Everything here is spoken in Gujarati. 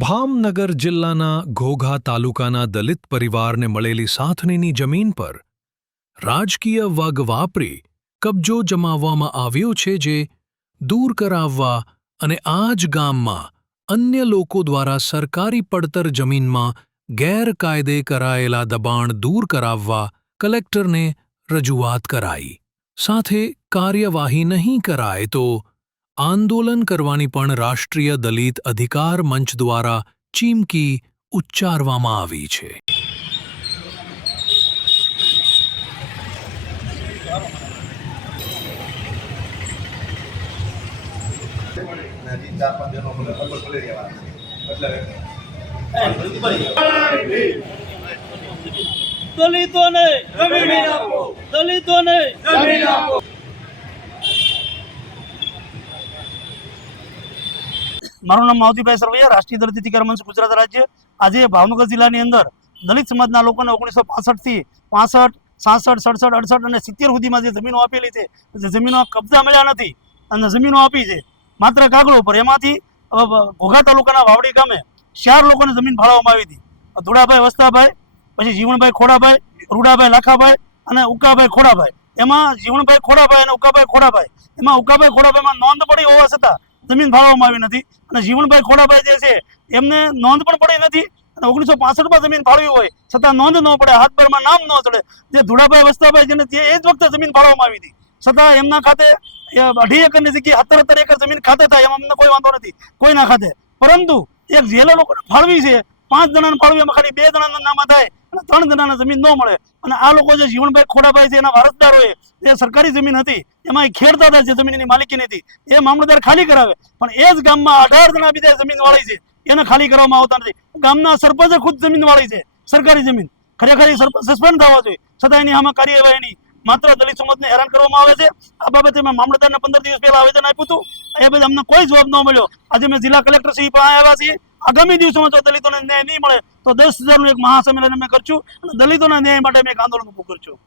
ભામનગર જિલ્લાના ઘોઘા તાલુકાના દલિત પરિવારને મળેલી સાથણીની જમીન પર રાજકીય વગ વાપરી કબજો જમાવવામાં આવ્યો છે જે દૂર કરાવવા અને આ જ ગામમાં અન્ય લોકો દ્વારા સરકારી પડતર જમીનમાં ગેરકાયદે કરાયેલા દબાણ દૂર કરાવવા કલેક્ટરને રજૂઆત કરાઈ. સાથે કાર્યવાહી નહીં કરાય તો આંદોલન કરવાની પણ રાષ્ટ્રીય દલિત અધિકાર મંચ દ્વારા ચીમકી ઉચ્ચારવામાં આવી છે. દલિતોને દલિતોને જમીન આપો મારું નામ માવતીભાઈ સરવૈયા, રાષ્ટ્રીય દલિત અધિકાર મંચ, ગુજરાત રાજ્ય. આજે ભાવનગર જિલ્લાની અંદર દલિત સમાજના લોકોને ઓગણીસો પાસઠથી પાસઠ, સાસઠ, સડસઠ, અડસઠ અને સિત્તેર સુધીમાં જે જમીનો આપેલી છે, જે જમીનો કબજા મળ્યા નથી અને જમીનો આપી છે, માત્ર કાગળો પર એમાંથી ઘોઘા તાલુકાના વાવડી ગામે ચાર લોકોને જમીન ફાળવવામાં આવી હતી. ધુડાભાઈ વસ્તાભાઈ, પછી જીવણભાઈ ખોડાભાઈ, રૂડાભાઈ, લાખાભાઈ અને ઉકાભાઈ ખોડાભાઈ. એમાં જીવણભાઈ ખોડાભાઈ અને ઉકાભાઈ ખોડાભાઈ. એમાં ઉકાભાઈ ખોડાભાઈમાં નોંધ પડી હોવા છતાં જમીન ફાળવવામાં આવી નથી. અને જીવણભાઈ ખોડાભાઈ જે છે, એમને નોંધ પણ પડી નથી. અને ઓગણીસો પાસઠમાં જમીન ફાળવી હોય, છતાં નોંધ ન પડે હાથ પરમાં નામ ન ચડે. જે ધુડાભાઈ વસ્તાભાઈ જેને તે એ જ વખતે જમીન ફાળવવામાં આવી હતી. છતાં એમના ખાતે અઢી એકરની જગ્યાએ સત્તર સત્તર એકર જમીન ખાતે થાય એમાં અમને કોઈ વાંધો નથી, કોઈના ખાતે. પરંતુ એક જેલો લોકોને ફાળવી છે, પાંચ જણાને ફાળવી, એમાં ખાલી બે જણાના નામ થાય. ત્રણ જણાને જમીન ન મળે. અને આ લોકો જે જીવણભાઈ ખોડાભાઈ છે, એના વારસદારોએ જે સરકારી જમીન હતી, એમાં એ ખેડતા હતા જે જમીનની માલિકીની હતી, એ મામલતદાર ખાલી કરાવે. પણ એ જ ગામમાં અઢાર જણા બીજા જમીન વાળી છે, એને ખાલી કરવામાં આવતા નથી. ગામના સરપંચે ખુદ જમીન વાળી છે, સરકારી જમીન. ખરેખર સરપંચ સસ્પેન્ડ થવા જોઈએ. છતાં એની આમાં કાર્યવાહી નહીં માત્ર દલિત સમાજને હેરાન કરવામાં આવે છે. આ બાબતે મેં મામલતદારને પંદર દિવસ પહેલા આવેદન આપ્યું હતું. એ બધા અમને કોઈ જવાબ ન મળ્યો. આજે મેં જિલ્લા કલેક્ટર શ્રી પાસે આવ્યા છીએ. આગામી દિવસોમાં જો દલિતોને ન્યાય નહીં મળે, તો દસ હજારનું એક મહાસંમેલન અમે કરશું અને દલિતોના ન્યાય માટે અમે એક આંદોલન ઊભું કરશું.